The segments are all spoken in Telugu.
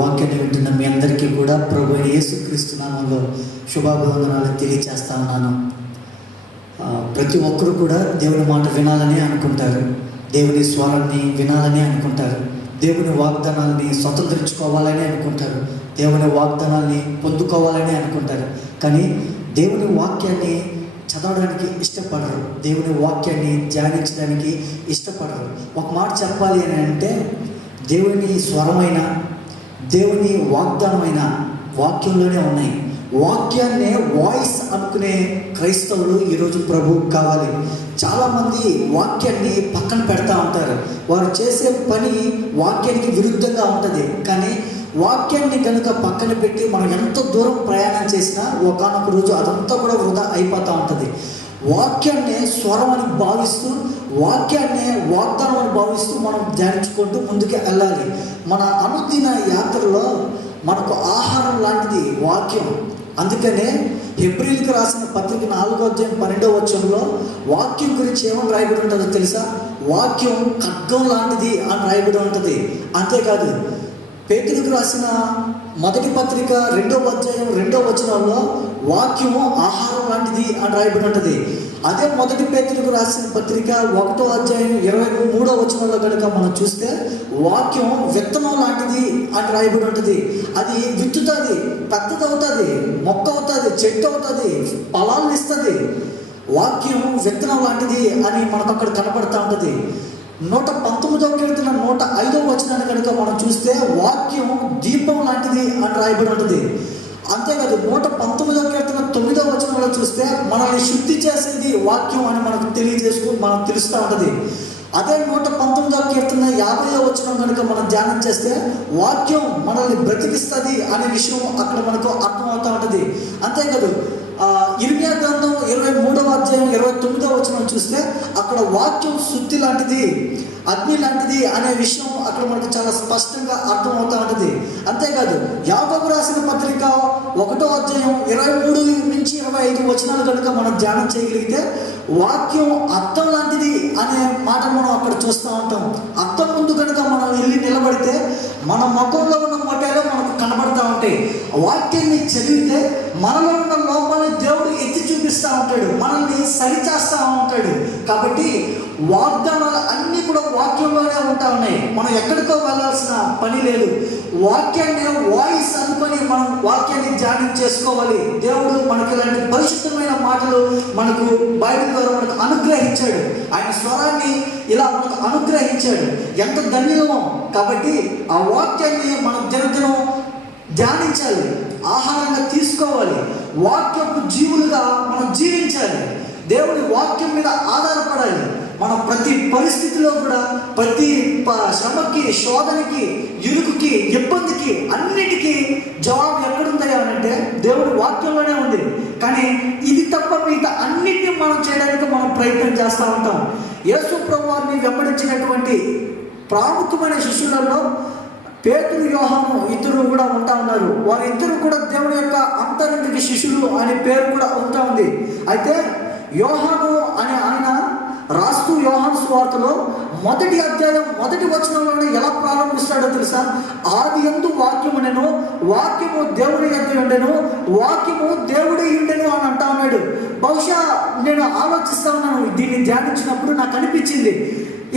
వాక్యాన్ని వింటున్న మీ అందరికీ కూడా ప్రభు యేసుక్రీస్తు నామములో శుభాభివందనాలు తెలియజేస్తా ఉన్నాను. ప్రతి ఒక్కరు కూడా దేవుని మాట వినాలని అనుకుంటారు, దేవుని స్వరాన్ని వినాలని అనుకుంటారు, దేవుని వాగ్దానాన్ని స్వతంత్రించుకోవాలని అనుకుంటారు, దేవుని వాగ్దానాన్ని పొందుకోవాలని అనుకుంటారు. కానీ దేవుని వాక్యాన్ని చదవడానికి ఇష్టపడరు, దేవుని వాక్యాన్ని ధ్యానించడానికి ఇష్టపడరు. ఒక మాట చెప్పాలి అని అంటే, దేవుని స్వరమైన దేవుని వాగ్దానమైన వాక్యంలోనే ఉన్నాయి. వాక్యాన్నే వాయిస్ అనుకునే క్రైస్తవులు ఈరోజు ప్రభువు కావాలి. చాలామంది వాక్యాన్ని పక్కన పెడతా ఉంటారు. వారు చేసే పని వాక్యానికి విరుద్ధంగా ఉంటుంది. కానీ వాక్యాన్ని కనుక పక్కన పెట్టి మనం ఎంత దూరం ప్రయాణం చేసినా ఒకానొక రోజు అదంతా కూడా వృధా అయిపోతూ ఉంటుంది. వాక్యాన్ని స్వరం అని భావిస్తూ, వాక్యాన్ని వాగ్దానం అని భావిస్తూ మనం ధ్యానించుకుంటూ ముందుకు వెళ్ళాలి. మన అనుదిన యాత్రలో మనకు ఆహారం లాంటిది వాక్యం. అందుకనే హెబ్రీయులకు రాసిన పత్రిక 4:12 వాక్యం గురించి ఏమని రాయబడి ఉంటుందో తెలుసా? వాక్యం ఖడ్గం లాంటిది అని రాయబడి ఉంటుంది. అంతేకాదు, పేతురుకు రాసిన మొదటి పత్రిక 2:2 వాక్యము ఆహారం లాంటిది అని రాయబడి ఉంటుంది. అదే మొదటి పేతురుకు రాసిన పత్రిక 1:23 కనుక మనం చూస్తే వాక్యం విత్తనం లాంటిది అని రాయబడి ఉంటుంది. అది విత్తుతుంది, పెద్దదవుతుంది, మొక్క అవుతుంది, చెట్టు అవుతుంది, ఫలాలను ఇస్తుంది. వాక్యం విత్తనం లాంటిది అని మనకు అక్కడ కనపడుతూ ఉంటుంది. 119 కనుక మనం చూస్తే వాక్యం దీపం లాంటిది అని రాయబడి ఉంటుంది. అంతేకాదు 119 చూస్తే మనల్ని శుద్ధి చేసేది వాక్యం అని మనకు మనకు తెలుస్తూ ఉంటుంది. అదే 119 కనుక మనం ధ్యానం చేస్తే వాక్యం మనల్ని బ్రతికిస్తుంది అనే విషయం అక్కడ మనకు అర్థమవుతూ ఉంటుంది. అంతేకాదు ఇర్మియా గ్రంథం 23:29 చూస్తే అక్కడ వాక్యం శుద్ధి లాంటిది, అగ్ని లాంటిది అనే విషయం అక్కడ మనకు చాలా స్పష్టంగా అర్థమవుతూ ఉంటుంది. అంతేకాదు యాకోబు రాసిన పత్రిక 1:23-25 కనుక మనం ధ్యానం చేయగలిగితే వాక్యం అర్థం లాంటిది అనే మాట మనం అక్కడ చూస్తూ ఉంటాం. అర్థం ముందు కనుక మనం వెళ్ళి నిలబడితే మన ముఖంలో ఉన్న మొట్టలో మనకు కనబడతా ఉంటాయి. వాక్యాన్ని చదివితే మనలో ఉన్న లోపాన్ని దేవుడు ఎత్తి చూపిస్తూ ఉంటాడు, మనల్ని సరిచేస్తూ ఉంటాడు. కాబట్టి వాగ్దానాలు అన్నీ కూడా వాక్యంలోనే ఉంటా ఉన్నాయి. మనం ఎక్కడికో వెళ్ళాల్సిన పని లేదు. వాక్యాన్ని వాయిస్ అనుకొని మనం వాక్యాన్ని ధ్యానం చేసుకోవాలి. దేవుడు మనకి ఇలాంటి పరిశుద్ధమైన మాటలు మనకు బైబిల్ ద్వారా మనకు అనుగ్రహించాడు. ఆయన స్వరాన్ని ఇలా మనకు అనుగ్రహించాడు. ఎంత ధన్యమో. కాబట్టి ఆ వాక్యాన్ని మనం దినదినం ధ్యానించాలి, ఆహారంగా తీసుకోవాలి, వాక్యపు జీవులుగా మనం జీవించాలి, దేవుని వాక్యం మీద ఆధారపడాలి. మనం ప్రతి పరిస్థితిలో కూడా ప్రతి శ్రమకి, శోధనకి, ఇరుకుకి, ఇబ్బందికి అన్నిటికీ జవాబు ఎక్కడుంది అని అంటే దేవుడి వాక్యంలోనే ఉంది. కానీ ఇది తప్ప మిగతా అన్నిటినీ మనం చేయడానికి మనం ప్రయత్నం చేస్తూ ఉంటాం. యేసు ప్రభువారిని వెంబడించినటువంటి ప్రాముఖ్యమైన శిష్యులలో పేతురు, యోహాను ఇద్దరు కూడా ఉంటా ఉన్నారు. వారిద్దరు కూడా దేవుని యొక్క అంతరంగిక శిష్యులు అనే పేరు కూడా ఉంటా ఉంది. అయితే యోహాను అనే ఆయన రాస్తూ యోహాను సువార్తలో 1వ అధ్యాయం 1వ వచనంలోనే ఎలా ప్రారంభిస్తాడో తెలుసా? ఆదియందు వాక్యము ఉండెను, వాక్యము దేవుని యొద్ద ఉండెను, వాక్యము దేవుడే ఉండెను అని అంటా ఉన్నాడు. బహుశా నేను ఆలోచిస్తా ఉన్నాను, దీన్ని ధ్యానించినప్పుడు నాకు అనిపించింది,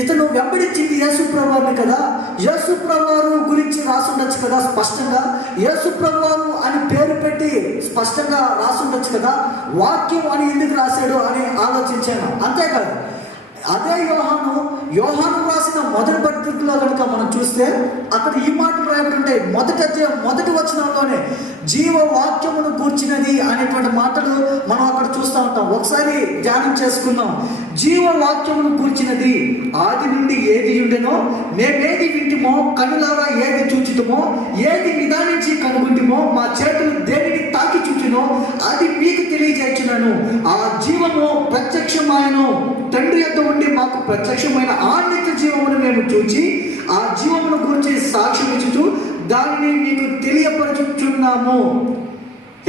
ఇతను వెంబడించింది యేసుప్రభువారిని కదా, యేసుప్రభువారు గురించి రాసుండొచ్చు కదా, స్పష్టంగా యేసుప్రభువారు అని పేరు పెట్టి స్పష్టంగా రాసుండొచ్చు కదా, వాక్యం అని ఎందుకు రాశాడు అని ఆలోచించాను. అంతేకాదు అదే యోహాను రాసిన మొదటి పత్రికలో కనుక మనం చూస్తే అక్కడ ఈ మాటలు రాయబడి ఉంటాయి. 1వ వచనంలోనే జీవవాక్యమును కూర్చినది అనేటువంటి మాటలు మనం అక్కడ చూస్తూ ఉంటాం. ఒకసారి ధ్యానం చేసుకుందాం. జీవవాక్యమును కూర్చినది, ఆది నుండి ఏది ఉండెనో, మేమేది వింటిమో, కనులారా ఏది చూచితమో, ఏది నిదానించి కనుగొంటిమో, మా చేతులు దేనిని తాకి చూచినో అది మీకు తెలియజేస్తున్నాను. ఆ జీవము ప్రత్యక్షమాయను, తండ్రి యొద్ద ఉండి మాకు ప్రత్యక్షమైన ఆ నిత్య జీవమును మేము చూచి ఆ జీవమును గురించి సాక్ష్యం ఇచ్చుచు దానిని మీకు తెలియపరచుచున్నాము.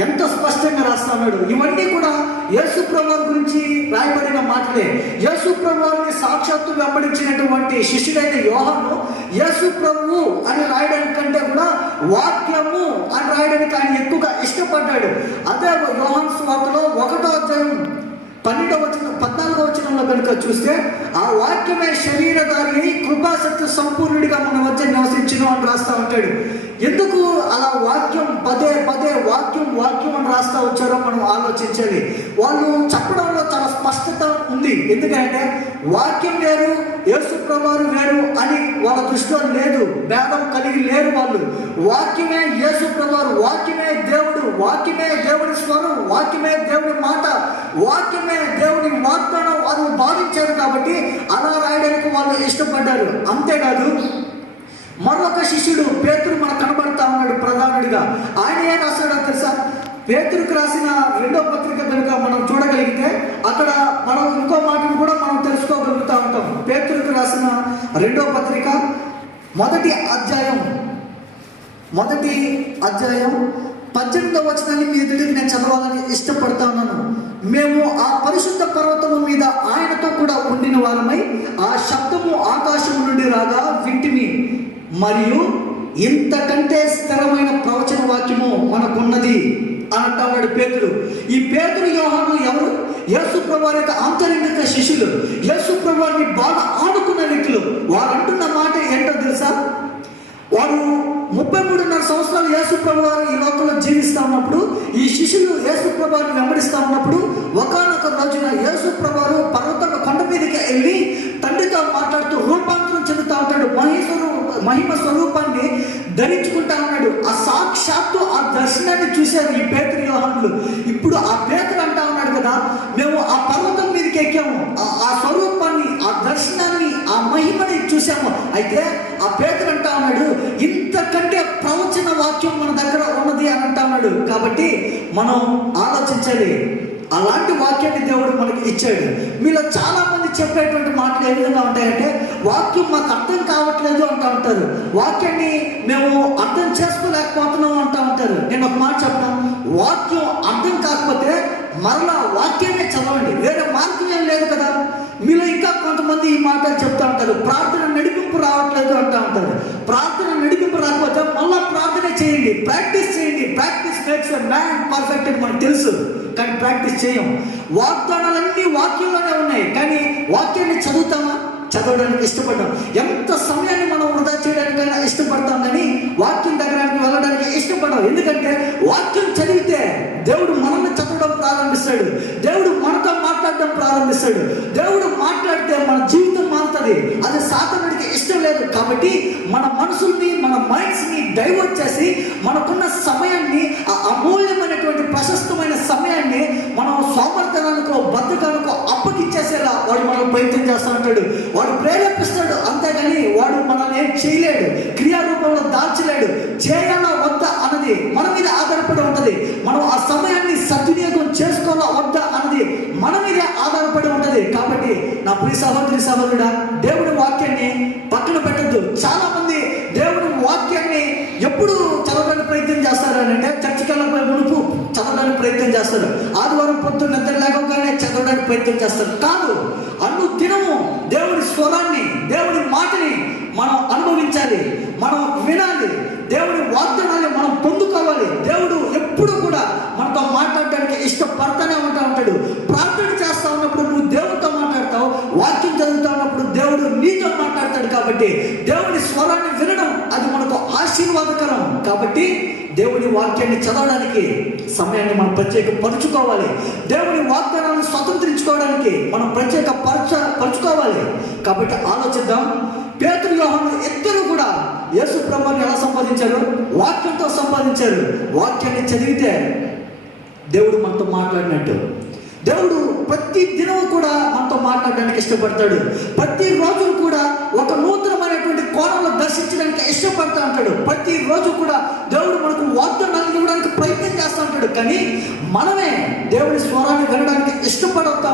ఎంత స్పష్టంగా రాస్తున్నాడు. ఇవన్నీ కూడా యేసుప్రభువారి గురించి రాయబడిన మాటలే. యేసుప్రభువారిని సాక్షాత్తు వెంబడించినటువంటి శిష్యుడైన యోహాను యేసుప్రభువు అని రాయడం కంటే కూడా వాక్యము అని రాయడానికి ఆయన ఎక్కువగా ఇష్టపడ్డాడు. అదే యోహాను సువార్తలో 1వ అధ్యాయం 14వ వచనంలో కనుక చూస్తే, ఆ వాక్యమే శరీరధారి అయి కృపాసక్తి సంపూర్ణుడిగా మన మధ్య నివసించును అని రాస్తా ఉంటాడు. ఎందుకు అలా వాక్యం పదే వాక్యం అని రాస్తా వచ్చారో మనం ఆలోచించాలి. వాళ్ళు చెప్పడంలో చాలా స్పష్టత ఉంది. ఎందుకంటే వాక్యం వేరు, యేసు ప్రభువారు వేరు అని వాళ్ళ దృష్టిలో లేదు, భేదం కలిగి లేరు వాళ్ళు. వాక్యమే యేసు ప్రభువారు, వాక్యమే దేవుడు, వాక్యమే దేవుడి స్వరం, వాక్యమే దేవుడి మాట, వాక్యమే దేవుని వాగ్దానం వాళ్ళు భావించారు. కాబట్టి అలా రాయడానికి వాళ్ళు ఇష్టపడ్డారు. అంతేకాదు మరొక శిష్యుడు పేతురు మనకు కనబడతా ఉన్నాడు ప్రధానుడిగా. ఆయన ఏం రాశాడో తెలుసా? పేతురుకు రాసిన 2వ పత్రిక కనుక మనం చూడగలిగితే అక్కడ మనం ఇంకో మాటను కూడా మనం తెలుసుకోగలుగుతూ ఉంటాం. పేతురుకు రాసిన 2వ పత్రిక 1వ అధ్యాయం 18వ వచనాన్ని మీ ఎదుటికి నేను చదవాలని ఇష్టపడతా ఉన్నాను. మేము ఆ పరిశుద్ధ పర్వతము మీద ఆయనతో కూడా ఉండిన వారమై ఆ శబ్దము ఆకాశం నుండి రాగా వింటిమి, మరియు ఇంతకంటే స్థిరమైన ప్రవచన వాక్యము మనకున్నది అని అంటున్నాడు పేతురు. ఈ పేతురు యోహాను ఎవరు? యేసు ప్రభువారి యొక్క అంతరంగిక శిష్యులు, యేసు ప్రభువారిని బాగా ఆడుకున్న వ్యక్తులు. వారు అంటున్న మాట ఏంటో తెలుసా? వారు 33.5 సంవత్సరాలు యేసు ప్రభువారు ఈ లోకంలో జీవిస్తూ ఉన్నప్పుడు, ఈ శిష్యులు యేసు ప్రభువారిని వెంబడిస్తూ ఉన్నప్పుడు, ఒకానొక రోజున యేసు ప్రభువారు పర్వతం కొండ మీదకి వెళ్ళి తండ్రితో మాట్లాడుతూ రూపాంతరం చెందుతూ ఉంటాడు. మహిమ స్వరూపాన్ని ధరించుకుంటా ఉన్నాడు. ఆ సాక్షాత్తు ఆ దర్శనాన్ని చూశారు ఈ పేతురు యోహానులు. ఇప్పుడు ఆ పేతురు అంటా ఉన్నాడు కదా, మేము ఆ పర్వతం మీదకి ఎక్కాము, ఆ స్వరూపాన్ని, ఆ దర్శనాన్ని, ఆ మహిమని చూసాము. అయితే ఆ పేతురు అంటా ఉన్నాడు, ఇంతకంటే ప్రవచన వాక్యం మన దగ్గర ఉన్నది అని అంటా ఉన్నాడు. కాబట్టి మనం ఆలోచించాలి, అలాంటి వాక్యాన్ని దేవుడు మనకి ఇచ్చాడు. మీలో చాలా మంది చెప్పేటువంటి మాటలు ఏ విధంగా ఉంటాయంటే, వాక్యం మాకు అర్థం కావట్లేదు అంటూ ఉంటారు, వాక్యాన్ని మేము అర్థం చేసుకోలేకపోతున్నాం అంటూ ఉంటారు. నేను ఒక మాట చెప్తాను, వాక్యం అర్థం కాకపోతే మరలా వాక్యాన్ని చదవండి, వేరే మార్గం ఏం లేదు కదా. మీలో ఇంకా కొంతమంది ఈ మాటలు చెప్తా ఉంటారు, ప్రార్థన నడిపింపు రావట్లేదు అంటూ ఉంటారు. ప్రార్థన నడిపింపు రాకపోతే మళ్ళా ప్రార్థన చేయండి, ప్రాక్టీస్ చేయండి. Practice makes a man perfect అని మనకు తెలుసు, కానీ ప్రాక్టీస్ చేయం. వాగ్దానాలన్నీ వాక్యంలోనే ఉన్నాయి, కానీ వాక్యాన్ని చదువుతామా? చదవడానికి ఇష్టపడ్డాం. ఎంత సమయాన్ని మనం వృధా చేయడానికైనా ఇష్టపడతాం, కానీ వాక్యం దగ్గరికి వెళ్ళడానికి ఇష్టపడ్డాం. ఎందుకంటే వాక్యం చదివితే దేవుడు మనల్ని చదవడం ప్రారంభిస్తాడు, దేవుడు మనతో మాట్లాడడం ప్రారంభిస్తాడు. దేవుడు మాట్లాడితే మన జీవితం మారుతుంది. అది సాతానుడికి ఇష్టం లేదు. కాబట్టి మన మనసుల్ని, మన మైండ్స్ని డైవర్ట్ చేసి మనకున్న సమయాన్ని, ఆ అమూల్యమైనటువంటి ప్రశస్తమైన సమయాన్ని మనం సోమర్థనానికో బద్ధకానికో అప్పగించేసేలా వాడు మనం ప్రయత్నం చేస్తూ ఉంటాడు. వాడు ప్రేరేపిస్తాడు, అంతేగాని వాడు మనల్ని ఏం చేయలేడు, క్రియారూపంలో దాల్చలేడు. చేయాలా వద్దా అన్నది మన మీద ఆధారపడి ఉంటుంది. మనం ఆ సమయాన్ని సద్వినియోగం చేసుకోవాలా వద్దా అన్నది మన మీదే ఆధారపడి ఉంటుంది. కాబట్టి నా ప్రియ సహోదరుడా, దేవుడి వాక్యాన్ని పక్కన పెట్టద్దు. చాలా మంది దేవుడి వాక్యాన్ని ఎప్పుడు చదవడానికి ప్రయత్నం చేస్తారు అంటే, చర్చికి వెళ్ళకపోయే మునుపు చదవడానికి ప్రయత్నం చేస్తారు, ఆదివారం పొద్దున్న నిద్ర లేకపోగానే చదవడానికి ప్రయత్నం చేస్తారు. కాదు, అన్ను దినము దేవుడి స్వరాన్ని, దేవుడి మాటని మనం అనుభవించాలి, మనం వినాలి, దేవుడి వాగ్దానాన్ని మనం పొందుకోవాలి. దేవుడు ఎప్పుడు కూడా మనతో మాట్లాడడానికి ఇష్టపడతానే ఉంటాడు. ప్రార్థన చేస్తా ఉన్నప్పుడు నువ్వు దేవుడితో మాట్లాడతావు, వాక్యం చదువుతా ఉన్నప్పుడు దేవుడు నీతో మాట్లాడతాడు. కాబట్టి దేవుడి స్వరాన్ని వినడం అది మనకు ఆశీర్వాదకరం. కాబట్టి దేవుడి వాక్యాన్ని చదవడానికి సమయాన్ని మనం పరుచుకోవాలి. దేవుడి వాగ్దానాన్ని స్వతంత్రించుకోవడానికి మనం పరుచుకోవాలి. కాబట్టి ఆలోచిద్దాం. పేతురు యోహాను ఇద్దరు కూడా యేసు ప్రభువుని ఎలా సంపాదించారు? వాక్యంతో సంపాదించారు. వాక్యాన్ని చదివితే దేవుడు మనతో మాట్లాడినట్టు. దేవుడు ప్రతి దినం కూడా మనతో మాట్లాడడానికి ఇష్టపడతాడు. ప్రతి రోజు కూడా ఒక నూతనమైనటువంటి కోణంలో దర్శించడానికి ఇష్టపడతా ఉంటాడు. ప్రతి రోజు కూడా దేవుడు మనకు వాగ్దానాలు ఇవ్వడానికి ప్రయత్నం చేస్తూ ఉంటాడు. కానీ మనమే దేవుడి స్వరాన్ని వినడానికి ఇష్టపడుతూ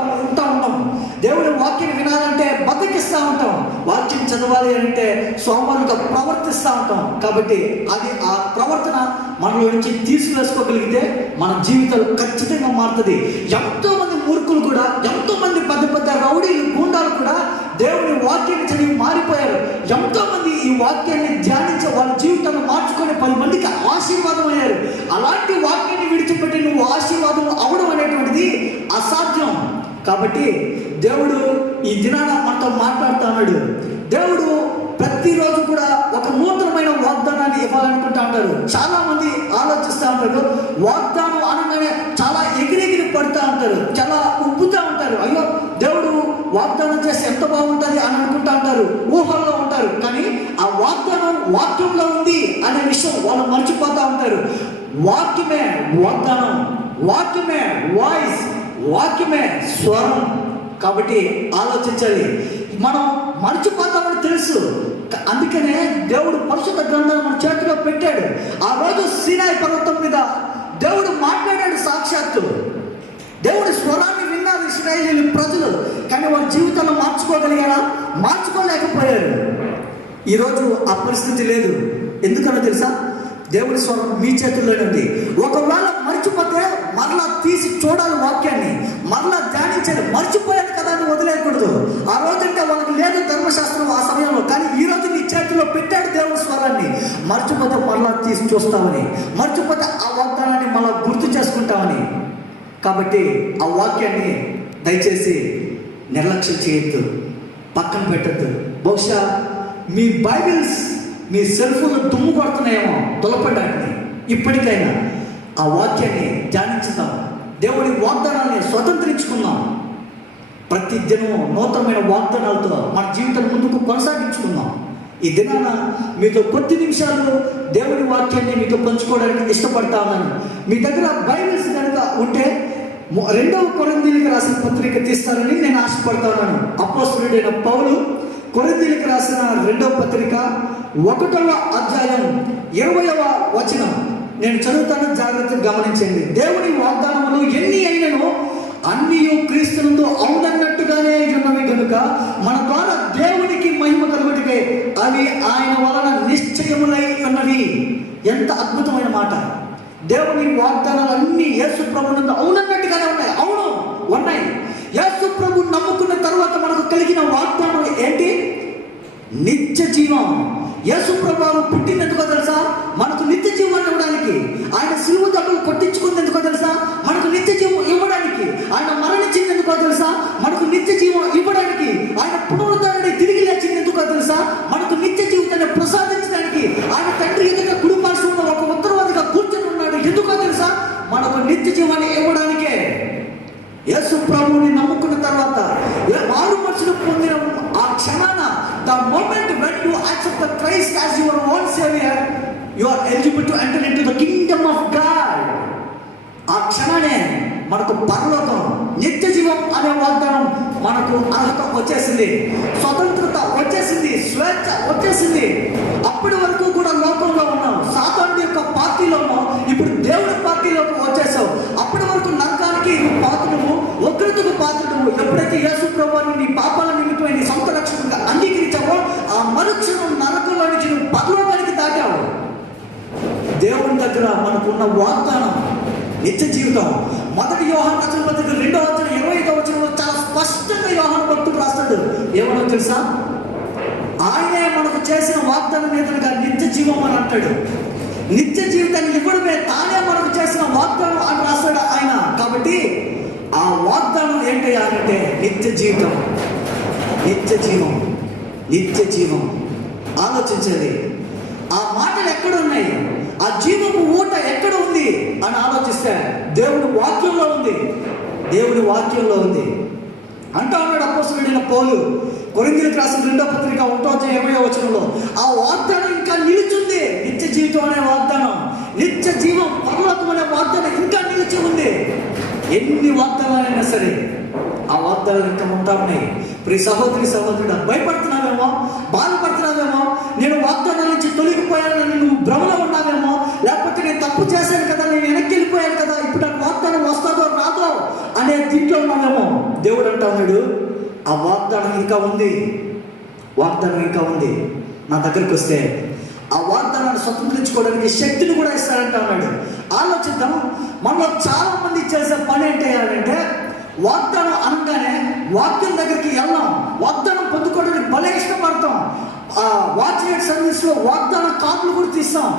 ఉంటాం. దేవుడి వాక్యం వినాలంటే బతికిస్తూ ఉంటాం. వాక్యం చదవాలి అంటే సోమరుగా ప్రవర్తిస్తూ ఉంటాం. కాబట్టి అది ఆ ప్రవర్తన మనలో నుంచి తీసుకువేసుకోగలిగితే మన జీవితాలు ఖచ్చితంగా మారుతుంది. ఎంతో మంది మూర్ఖులు కూడా, ఎంతో మంది పెద్ద పెద్ద రౌడీలు, గూండాలు కూడా దేవుని వాక్యాన్ని చదివి మారిపోయారు. ఎంతో మంది ఈ వాక్యాన్ని ధ్యానించి వాళ్ళ జీవితాన్ని మార్చుకొని 10 మందికి కాబట్టి దేవుడు ఈ దినాన మనతో మాట్లాడుతున్నాడు. దేవుడు ప్రతిరోజు కూడా ఒక నూతనమైన వాగ్దానాన్ని ఇవ్వాలనుకుంటా ఉంటారు. చాలా మంది ఆలోచిస్తూ ఉంటారు, వాగ్దానం అనగానే చాలా ఎగిరెగిరి పడుతూ ఉంటారు, చాలా ఉబ్బుతూ ఉంటారు. అయ్యో దేవుడు వాగ్దానం చేస్తే ఎంత బాగుంటుంది అని అనుకుంటా ఉంటారు, ఊహల్లో ఉంటారు. కానీ ఆ వాగ్దానం వాక్యంలో ఉంది అనే విషయం వాళ్ళు మర్చిపోతూ ఉంటారు. వాక్యమే వాగ్దానం, వాక్యమే వాయిస్, వాక్యమే స్వరం. కాబట్టి ఆలోచించాలి. మనం మర్చిపోతామని తెలుసు, అందుకనే దేవుడు పరిశుద్ధ గ్రంథాన్ని మన చేతిలో పెట్టాడు. ఆ రోజు సీనాయి పర్వతం మీద దేవుడు మాట్లాడాడు సాక్షాత్తు. దేవుడి స్వరాన్ని విన్నారు ఇశ్రాయేలు ప్రజలు, కానీ వాళ్ళ జీవితంలో మార్చుకోగలిగారా? మార్చుకోలేకపోయారు. ఈరోజు ఆ పరిస్థితి లేదు. ఎందుకనో తెలుసా? దేవుడి స్వరం మీ చేతుల్లోనే ఉంది. ఒకవేళ మర్చిపోతే మరలా తీసి చూడాలి, వాక్యాన్ని మరలా ధ్యానించాలి. మర్చిపోయాను కదా అని వదిలేయకూడదు. ఆ రోజంటే వాళ్ళకి లేదు ధర్మశాస్త్రం ఆ సమయంలో, కానీ ఈ రోజు నీ చేతిలో పెట్టాడు దేవుడి స్వరాన్ని. మర్చిపోతే మరలా తీసి చూస్తామని, మర్చిపోతే ఆ వాగ్దానాన్ని మళ్ళా గుర్తు చేసుకుంటామని. కాబట్టి ఆ వాక్యాన్ని దయచేసి నిర్లక్ష్యం చేయొద్దు, పక్కన పెట్టద్దు. బహుశా మీ బైబిల్స్ మీ సెల్ ఫోన్లో దుమ్ము పడుతున్నాయేమో, తొలపడానికి ఇప్పటికైనా ఆ వాక్యాన్ని ధ్యానించుదాం. దేవుడి వాగ్దానాన్ని స్వతంత్రించుకుందాం. ప్రతి దినం నూతనమైన వాగ్దానాలతో మన జీవితాన్ని ముందుకు కొనసాగించుకుందాం. ఈ దినాన మీతో కొద్ది నిమిషాలు దేవుడి వాక్యాన్ని మీతో పంచుకోవడానికి ఇష్టపడతా ఉన్నాను. మీ దగ్గర బైబిల్స్ కనుక ఉంటే 2వ కొరింథీయులకు రాసిన పత్రిక తీస్తారని నేను ఆశపడతా ఉన్నాను. అపోస్తలుడైన పౌలు కొరింథీయులకు రాసిన 2వ పత్రిక 1వ అధ్యాయం 20వ వచనం నేను చదువుతాను, జాగ్రత్తగా గమనించండి. దేవుని వాగ్దానములు ఎన్ని అయినను అన్నీ క్రీస్తునందు అవునన్నట్టుగానే ఉన్నవి కనుక మన ద్వారా దేవునికి మహిమ కలుగుటకే అవి ఆయన వలన నిశ్చయములై ఉన్నవి. ఎంత అద్భుతమైన మాట! దేవుని వాగ్దానాలు అన్నీ యేసు ప్రభునందు అవునన్నట్టుగానే ఉన్నాయి. అవును, ఉన్నాయి. యేసు ప్రభు నమ్ముకున్న తర్వాత మనకు కలిగిన వాగ్దానం ఏంటి? నిత్య జీవం. యేసు ప్రభు పుట్టినందుకో తెలుసా? మనకు నిత్య జీవాన్ని ఇవ్వడానికి. ఆయన సిలువ దెబ్బలు కొట్టించుకున్నందుకో తెలుసా? మనకు నిత్య జీవం ఇవ్వడానికి. ఆయన మరణించినందుకో తెలుసా? మనకు నిత్య జీవం ఇవ్వడానికి. ఆయన పునరుద్ధరణి తిరిగి లేచినందుకో తెలుసా? మనకు నిత్య జీవితాన్ని ప్రసాదించడానికి. ఆయన తండ్రి ఎదుట కుడి పార్శ్వంలో ఒక ఉత్తరవాదిగా కూర్చొని ఉన్నాడు. ఎందుకో తెలుసా? మనకు నిత్య జీవాన్ని ఇవ్వడానికే. యేసు ప్రభువుని నమ్ముకున్న తర్వాత మారు మనసును పొందిన ఆ క్షణాన, the moment when you accept the Christ as your own Savior, you are eligible to enter into the kingdom of God. ఆ క్షణానే మనకు పరలోకం, నిత్య జీవం అనే వాగ్దానం మనకు అర్హత వచ్చేసింది, స్వతంత్రత వచ్చేసింది, స్వేచ్ఛ వచ్చేసింది. అప్పటి వరకు కూడా లోకంలో ఉన్నాం, సాతాను యొక్క పార్టీలో ఉన్నాం. ఇప్పుడు దేవుడి పార్టీలోకి వచ్చేసావు. అప్పటి వరకు నరకానికి నువ్వు పాత్రుడు, ఉగ్రతకు పాత్రుడు. ఎప్పుడైతే యేసు ప్రభువుని నీ పాపాల నిమిత్తమై నీ సొంత రక్షణగా అంగీకరించావో, ఆ మరుక్షణం నరకంలో నుంచి నువ్వు పరలోకానికి దాటావు. దేవుని దగ్గర మనకున్న వాగ్దానం నిత్య జీవితం. 1 యోహాను రాసిన పత్రిక 2వ అధ్యాయం 25వ వచనంలో చాలా స్పష్టంగా యోహాను భక్తుడు రాస్తాడు. ఏమనో తెలుసా? ఆయనే మనకు చేసిన వాగ్దానం ఏదనగా నిత్య జీవం అని అంటాడు. నిత్య జీవితాన్ని ఇవ్వడమే తానే మనకు చేసిన వాగ్దానం అని రాస్తాడు ఆయన. కాబట్టి ఆ వాగ్దానం ఏంటయ్యా అంటే నిత్య జీవితం, నిత్య జీవం, నిత్య జీవం. ఆలోచించండి, ఆ మాటలు ఎక్కడ ఉన్నాయి? ఆ జీవపు ఊట ఎక్కడ ఉంది అని ఆలోచిస్తే దేవుడి వాక్యంలో ఉంది. దేవుడి వాక్యంలో ఉంది అంటా ఉన్నాడు అపోస్తలుడైన పౌలు కొరింథీయులకు రాసిన 2వ పత్రిక 1వ అధ్యాయం 20వ వచనంలో. ఆ వాగ్దానం ఇంకా నిలిచింది. నిత్య జీవితం అనే వాగ్దానం, నిత్య జీవం, పరలోకం అనే వాగ్దానం ఇంకా నిలిచి ఉంది. ఎన్ని వాగ్దానాలైనా సరే ఆ వాగ్దానాలు ఇంకా ఉంటా ఉన్నాయి. ప్రియ సహోదరి సహోదరుడు, భయపడుతున్నావేమో, బాధపడుతున్నావేమో, నేను వాగ్దానాల నుంచి తొలగిపోయానని నువ్వు భ్రమలో ఉన్నావేమో, లేకపోతే నేను తప్పు చేశాను కదా, నేను వెనక్కి వెళ్ళిపోయాను కదా, ఇప్పుడు నాకు వాగ్దానం వస్తుందో రాదో అనే దీంట్లో ఉన్నావేమో. దేవుడు అంటా ఉన్నాడు, ఆ వాగ్దానం ఇంకా ఉంది, వాగ్దానం ఇంకా ఉంది. నా దగ్గరికి వస్తే ఆ వాగ్దానాన్ని స్వతంత్రించుకోవడానికి శక్తిని కూడా ఇస్తాడంటా ఉన్నాడు. ఆలోచిద్దాం. మనలో చాలా మంది చేసే పని ఏంటి అంటే, వాగ్దానం అనగానే వాక్యం దగ్గరికి వెళ్ళాం, వాగ్దానం పొందుకోవడానికి భలే ఇష్టపడతాం. వాచ్మెన్ సర్వీస్లో వాగ్దాన కార్డులు కూడా తీస్తాం.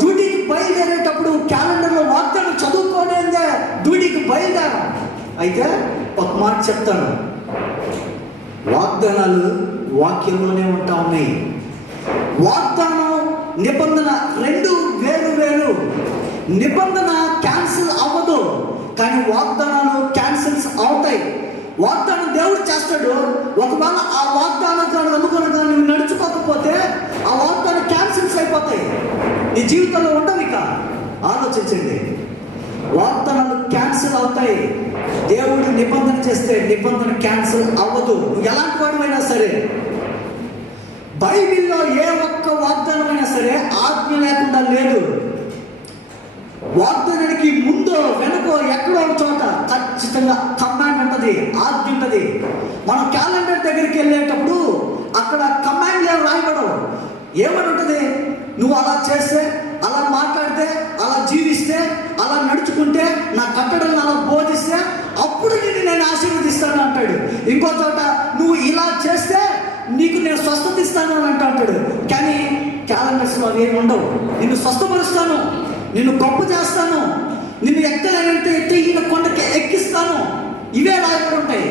డ్యూటీకి బయలుదేరేటప్పుడు క్యాలెండర్లో వాగ్దానం చదువుకోనే డ్యూటీకి బయలుదేరాం. అయితే ఒక మాట చెప్తాను, వాగ్దానాలు వాక్యంలోనే ఉంటా ఉన్నాయి. వాగ్దానం నిబంధన రెండు వేరు వేరు. నిబంధన క్యాన్సిల్ అవ్వదు, కానీ వాగ్దానాలు క్యాన్సిల్స్ అవుతాయి. వాగ్దానం దేవుడు చేస్తాడు. ఒకవేళ ఆ వాగ్దానం అనుకున్న నువ్వు నడుచుకోకపోతే ఆ వాగ్దానం క్యాన్సిల్స్ అయిపోతాయి, నీ జీవితంలో ఉండవు. ఇక ఆలోచించండి, వాగ్దానాలు క్యాన్సిల్ అవుతాయి. దేవుడు నిబంధన చేస్తే నిబంధన క్యాన్సిల్ అవ్వదు. నువ్వు ఎలాంటి వాడివైనా సరే, బైబిల్లో ఏ ఒక్క వాగ్దానమైనా సరే ఆజ్ఞ లేకుండా లేదు. వాగ్దానానికి ముందో వెనుకో ఎక్కడో ఒక చోట ఖచ్చితంగా కమాండ్ ఉంటుంది, ఆజ్ఞ ఉంటుంది. మనం క్యాలెండర్ దగ్గరికి వెళ్ళేటప్పుడు అక్కడ కమాండ్ ఏం రాయబడవు. ఏమని ఉంటుంది? నువ్వు అలా చేస్తే, అలా మాట్లాడితే, అలా జీవిస్తే, అలా నడుచుకుంటే, నా కట్టడలను అలా బోధిస్తే అప్పుడు నేను ఆశీర్వదిస్తాను అంటాడు. ఇంకో చోట నువ్వు ఇలా చేస్తే నీకు నేను స్వస్థత ఇస్తాను అని అంటాడు. కానీ క్యాలెండర్స్లో అవి ఏమి ఉండవు. నిన్ను స్వస్థపరుస్తాను, నిన్ను గొప్ప చేస్తాను, నిన్ను ఎక్కలేనంటే ఈయన కొండకి ఎక్కిస్తాను, ఇవే రాయబడి ఉంటాయి.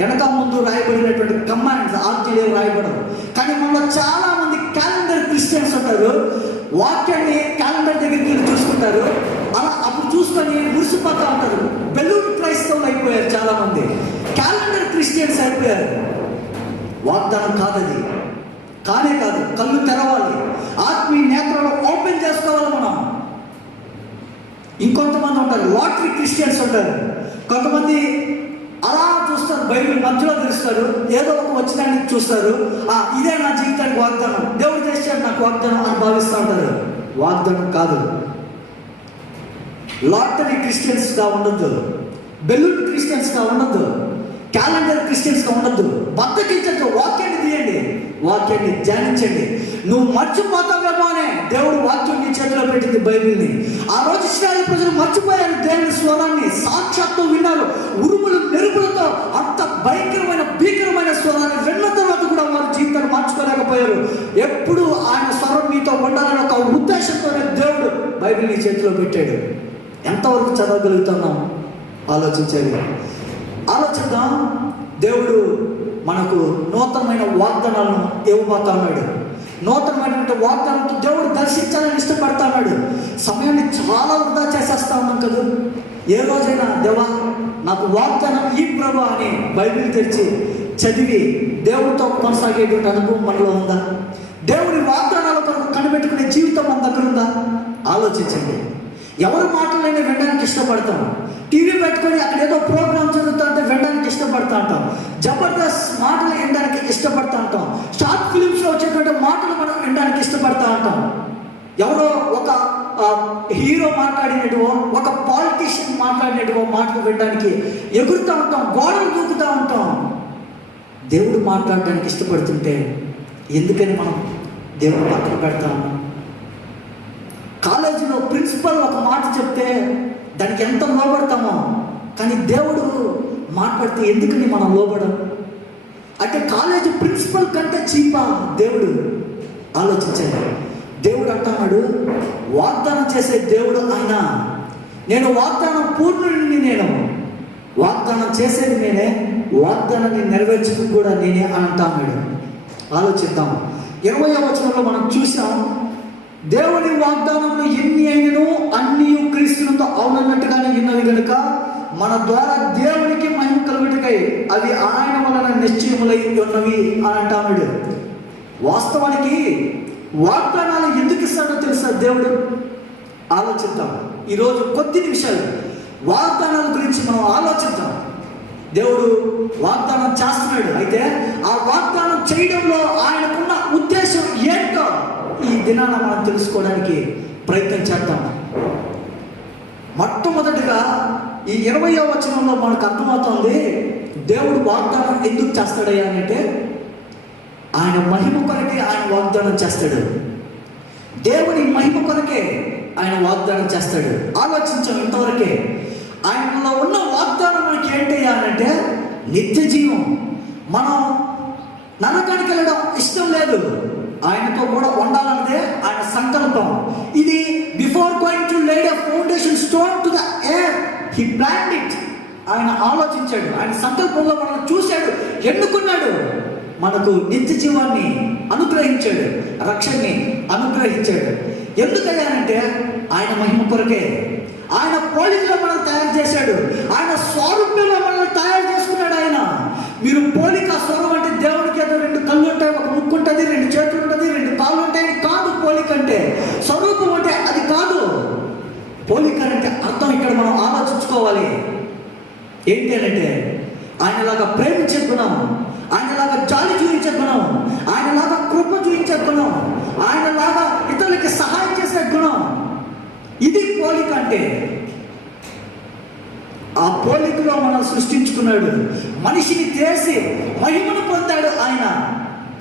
వెనక ముందు రాయబడినటువంటి కమాండ్స్, ఆజ్ఞలు రాయబడవు. కానీ మనలో చాలా మంది క్యాలెండర్ క్రిస్టియన్స్ ఉంటారు. వాక్యాన్ని క్యాలెండర్ దగ్గరికి వెళ్ళి చూసుకుంటారు. అలా అప్పుడు చూసుకొని మురిసిపోతూ ఉంటారు. బెలూన్ క్రైస్తవులు అయిపోయారు చాలా మంది, క్యాలెండర్ క్రిస్టియన్స్ అయిపోయారు. వాగ్దానం కాదది, కానే కాదు. కళ్ళు తెరవాలి, ఆత్మీయ నేత్రాలు ఓపెన్ చేసుకోవాలి మనం. ఇంకొంతమంది ఉంటారు లాటరీ క్రిస్టియన్స్ ఉంటారు. కొంతమంది అలా చూస్తారు, బైబిల్ మధ్యలో తెలుస్తారు, ఏదో ఒక వచ్చినానికి చూస్తారు. ఇదే నా జీవితానికి వాగ్దానం, దేవుడు చేశాడు నాకు వాగ్దానం అని భావిస్తూ ఉంటారు. వాగ్దానం కాదు. లాటరీ క్రిస్టియన్స్గా ఉండొద్దు, బెలూన్ క్రిస్టియన్స్గా ఉండొద్దు, క్యాలెండర్ క్రిస్టియన్స్గా ఉండొద్దు. బద్దకించద్దు, వాక్యాన్ని తీయండి, వాక్యాన్ని ధ్యానించండి. నువ్వు మర్చిపోతావేమో అనే దేవుడు వాక్యం నీ చేతిలో పెట్టింది, బైబిల్ని. ఆ రోజు ఇశ్రాయేలు ప్రజలు మర్చిపోయారు దేవుని స్వరాన్ని, సాక్షాత్తు విన్నారు. ఉరుములు మెరుపులతో అంత భీకరమైన స్వరాన్ని విన్న తర్వాత కూడా వారి జీవితాన్ని మార్చుకోలేకపోయారు. ఎప్పుడు ఆయన స్వరం మీతో ఉండాలని ఒక ఉద్దేశంతోనే దేవుడు బైబిల్ నీ చేతిలో పెట్టాడు. ఎంతవరకు చదవగలుగుతున్నాం ఆలోచిద్దాం. దేవుడు మనకు నూతనమైన వాగ్దానాలను ఇవ్వబోతా ఉన్నాడు. నూతనమైనటువంటి వాగ్దానంతో దేవుడు దర్శించాలని ఇష్టపడతా ఉన్నాడు. సమయాన్ని చాలా వృధా చేసేస్తా ఉన్నాం కదా. ఏ రోజైనా దేవా నాకు వాగ్దానం ఈ ప్రభు అని బైబిల్ తెరిచి చదివి దేవుడితో కొనసాగేటువంటి అనుభవం మనలో ఉందా? దేవుడి వాగ్దానాల కొరకు కనిపెట్టుకునే జీవితం మన దగ్గర ఉందా? ఆలోచించండి. ఎవరి మాటలైనా వినడానికి ఇష్టపడతాం. టీవీ పెట్టుకొని అక్కడ ఏదో ప్రోగ్రామ్ చదువుతా అంటే వినడానికి ఇష్టపడతా ఉంటాం. జబర్దస్త్ మాటలు వినడానికి ఇష్టపడతా ఉంటాం. షార్ట్ ఫిలిమ్స్లో వచ్చేటువంటి మాటలు మనం వినడానికి ఇష్టపడతా ఉంటాం. ఎవరో ఒక హీరో మాట్లాడినట్టువో, ఒక పాలిటీషియన్ మాట్లాడినట్టువో మాటలు వినడానికి ఎగురుతూ ఉంటాం, గోడలు దూకుతూ ఉంటాం. దేవుడు మాట్లాడడానికి ఇష్టపడుతుంటే ఎందుకని మనం దేవుడు పక్కన పెడతా ఉన్నాం? కాలేజీలో ప్రిన్సిపల్ ఒక మాట చెప్తే దానికి ఎంత లోబడతామో, కానీ దేవుడు మాట్లాడితే ఎందుకని మనం లోబడం? అంటే కాలేజీ ప్రిన్సిపల్ కంటే చీపా దేవుడు? ఆలోచించండి. దేవుడు అంటున్నాడు, వాగ్దానం చేసే దేవుడు ఆయన. నేను వాగ్దానం పూర్ణుడిని, నేను వాగ్దానం చేసేది నేనే, వాగ్దానాన్ని నెరవేర్చుకు కూడా నేనే అని అంటున్నాడు. ఆలోచిద్దాం. 20వ వచనంలో మనం చూసాం, దేవుని వాగ్దానంలో ఎన్ని అయినను అన్ని క్రీస్తునందు అవునన్నట్టుగానే ఉన్నవి కనుక మన ద్వారా దేవునికి మహిమ కలుగుటకై అవి ఆయన వలన నిశ్చయములై ఉన్నవి అని అంటాడు. వాస్తవానికి వాగ్దానాలు ఎందుకు ఇస్తాడో తెలుసా దేవుడు? ఆలోచిద్దాం. ఈరోజు కొద్ది నిమిషాలు వాగ్దానాల గురించి మనం ఆలోచిద్దాం. దేవుడు వాగ్దానం చేస్తున్నాడు, అయితే ఆ వాగ్దానం చేయడంలో ఆయనకున్న ఉద్దేశం ఏంటో ఈ దినాన మనం తెలుసుకోవడానికి ప్రయత్నం చేద్దాం. మొట్టమొదటిగా ఈ 20వ వచనంలో మనకు అర్థమవుతుంది దేవుడు వాగ్దానం ఎందుకు చేస్తాడయ్యా అంటే ఆయన మహిమ కొరకే ఆయన వాగ్దానం చేస్తాడు. దేవుని మహిమ కొరకే ఆయన వాగ్దానం చేస్తాడు. ఆలోచించాం ఇంతవరకే. ఆయనలో ఉన్న వాగ్దానం మనకి ఏంటయ్యా అంటే నిత్య జీవం. మనం నరకానికి వెళ్ళడం ఇష్టం లేదు, ఆయనతో కూడా ఉండాలన్నదే ఆయన సంకల్పం. ఇది బిఫోర్ గోయింగ్ టు లే the foundation stone to the air he planned it ఆయన ఆలోచించాడు, ఆయన సంకల్పంలో మనల్ని చూశాడు, ఎన్నుకున్నాడు, మనకు నిత్య జీవాన్ని అనుగ్రహించాడు, రక్షణని అనుగ్రహించాడు. ఎందుకయ్యానంటే ఆయన మహిమ కొరకే. ఆయన పోలికలో మనల్ని తయారు చేశాడు, ఆయన స్వరూపంలో మనల్ని తయారు చేసుకున్నాడు ఆయన. మీరు పోలిక స్వరం అంటే దేవుడికి ఏదో 2 కళ్ళు ఉంటాయి, 1 ముక్కు ఉంటుంది, 2 చేతులు ఉంటుంది, 2 కాళ్ళు ఉంటాయి కాదు. పోలిక అంటే స్వరూపం అంటే అది కాదు. పోలిక అంటే అర్థం ఇక్కడ మనం ఆలోచించుకోవాలి. ఏంటి అంటే ఆయనలాగా ప్రేమించే గుణం, ఆయనలాగా జాలి చూపించే గుణం, ఆయనలాగా కృప చూపించే గుణం, ఆయనలాగా ఇతరులకి సహాయం చేసే గుణం, ఇది పోలిక అంటే. ఆ పోలికలో మనం సృష్టించుకున్నాడు, మనిషిని చేసి మహిమను పొందాడు ఆయన.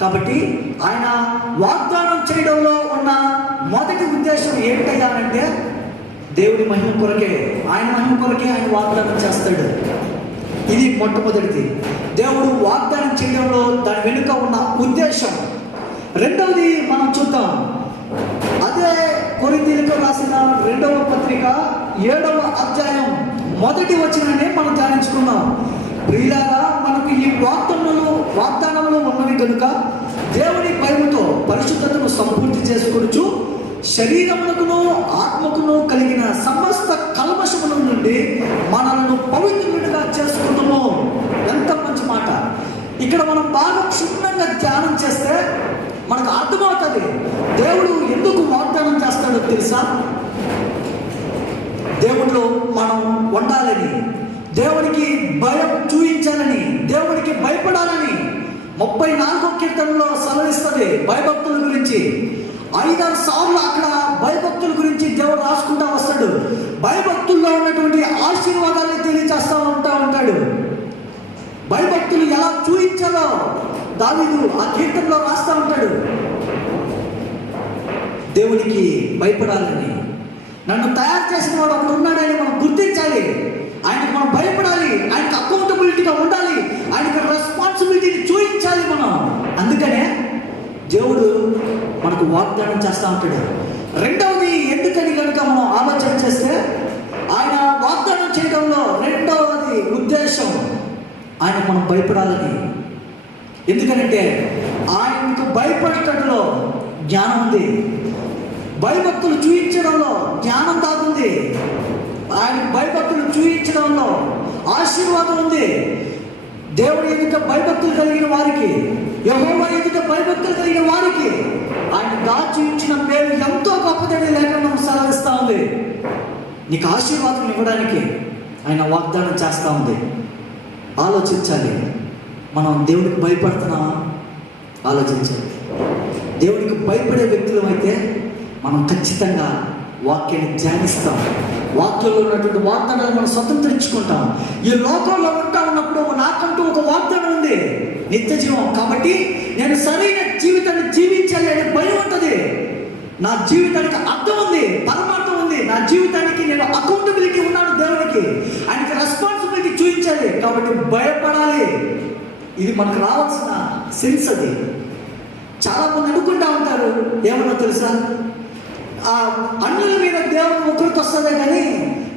కాబట్టి ఆయన వాగ్దానం చేయడంలో ఉన్న మొదటి ఉద్దేశం ఏంటయ్యానంటే దేవుడి మహిమ కొరకే, ఆయన మహిమ కొరకే ఆయన వాగ్దానం చేస్తాడు. ఇది మొట్టమొదటిది. దేవుడు వాగ్దానం చేయడంలో దాని వెనుక ఉన్న ఉద్దేశం. రెండవది మనం చూద్దాం. అదే కొరింథీయులకు రాసిన 2వ పత్రిక 7వ అధ్యాయం 1వ వచనాన్ని మనం ధ్యానించుకున్నాం. ప్రియులారా, మనకు ఈ వాగ్దానములు ఉన్నవి కనుక దేవుని భయముతో పరిశుద్ధతను సంపూర్తి చేసుకొనుచు శరీరమునకును ఆత్మకును కలిగిన సమస్త కల్మషముల నుండి మనలను పవిత్రులుగా చేసుకుంటాము. ఎంత మంచి మాట! ఇక్కడ మనం బాగా క్షుణ్ణంగా ధ్యానం చేస్తే మనకు అర్థమవుతుంది దేవుడు ఎందుకు వాగ్దానం చేస్తాడో తెలుసా? దేవుడిలో మనం ఉండాలని, దేవుడికి భయం చూపించాలని, దేవుడికి భయపడాలని 34వ కీర్తనలో సెలవిస్తుంది భయభక్తుల గురించి. 5-6 సార్లు అక్కడ భయభక్తుల గురించి దేవుడు రాసుకుంటా వస్తాడు. భయభక్తుల్లో ఉన్నటువంటి ఆశీర్వాదాన్ని తెలియజేస్తూ ఉంటాడు. భయభక్తులు ఎలా చూపించాలో దావీదు ఆ కీర్తనలో రాస్తూ ఉంటాడు. దేవునికి భయపడాలని, నన్ను తయారు చేసిన వాడు అక్కడ ఉన్నాడని మనం గుర్తించాలి, ఆయనకు మనం భయపడాలి, ఆయనకు అకౌంటబిలిటీగా ఉండాలి, ఆయనకు రెస్పాన్సిబిలిటీని చూపించాలి మనం. అందుకనే దేవుడు మనకు వాగ్దానం చేస్తూ ఉంటాడు. రెండవది ఎందుకని కనుక మనం ఆలోచన చేస్తే ఆయన వాగ్దానం చేయడంలో రెండవది ఉద్దేశం ఆయన మనం భయపడాలని. ఎందుకనంటే ఆయనకు భయపడటంలో జ్ఞానం ఉంది, భయభక్తులు చూపించడంలో జ్ఞానం దాగుంది, ఆయన భయభక్తులు చూపించడంలో ఆశీర్వాదం ఉంది. దేవుడి ఎదుట భయభక్తులు కలిగిన వారికి, యెహోవా ఎదుట భయభక్తులు కలిగిన వారికి ఆయన దాచి ఇచ్చిన పేరు ఎంతో గొప్పదని లేఖనం సెలవిస్తూ ఉంది. నీకు ఆశీర్వాదం ఇవ్వడానికి ఆయన వాగ్దానం చేస్తూ ఉంది. ఆలోచించాలి, మనం దేవుడికి భయపడుతున్నామా? ఆలోచించాలి. దేవుడికి భయపడే వ్యక్తులు అయితే మనం ఖచ్చితంగా వాక్యాన్ని ధ్యానిస్తాం, వాక్యంలో ఉన్నటువంటి వాగ్దానాలు మనం స్వతంత్రించుకుంటాం. ఈ లోకంలో ఉంటా ఉన్నప్పుడు నాకంటూ ఒక వాగ్దానం ఉంది, నిత్య జీవం. కాబట్టి నేను సరైన జీవితాన్ని జీవించాలి అనే భయం ఉంటుంది. నా జీవితానికి అర్థం ఉంది, పరమార్థం ఉంది, నా జీవితానికి నేను అకౌంటబిలిటీ ఉన్నాను, దేవునికి ఆయనకి రెస్పాన్సిబిలిటీ చూపించాలి. కాబట్టి భయపడాలి. ఇది మనకు రావాల్సిన సెన్స్. అది చాలా మంది అనుకుంటా ఉంటారు, ఏమన్నా తెలుసా, ఆ అన్యుల మీద దేవుని ఉగ్రత వస్తుంది కానీ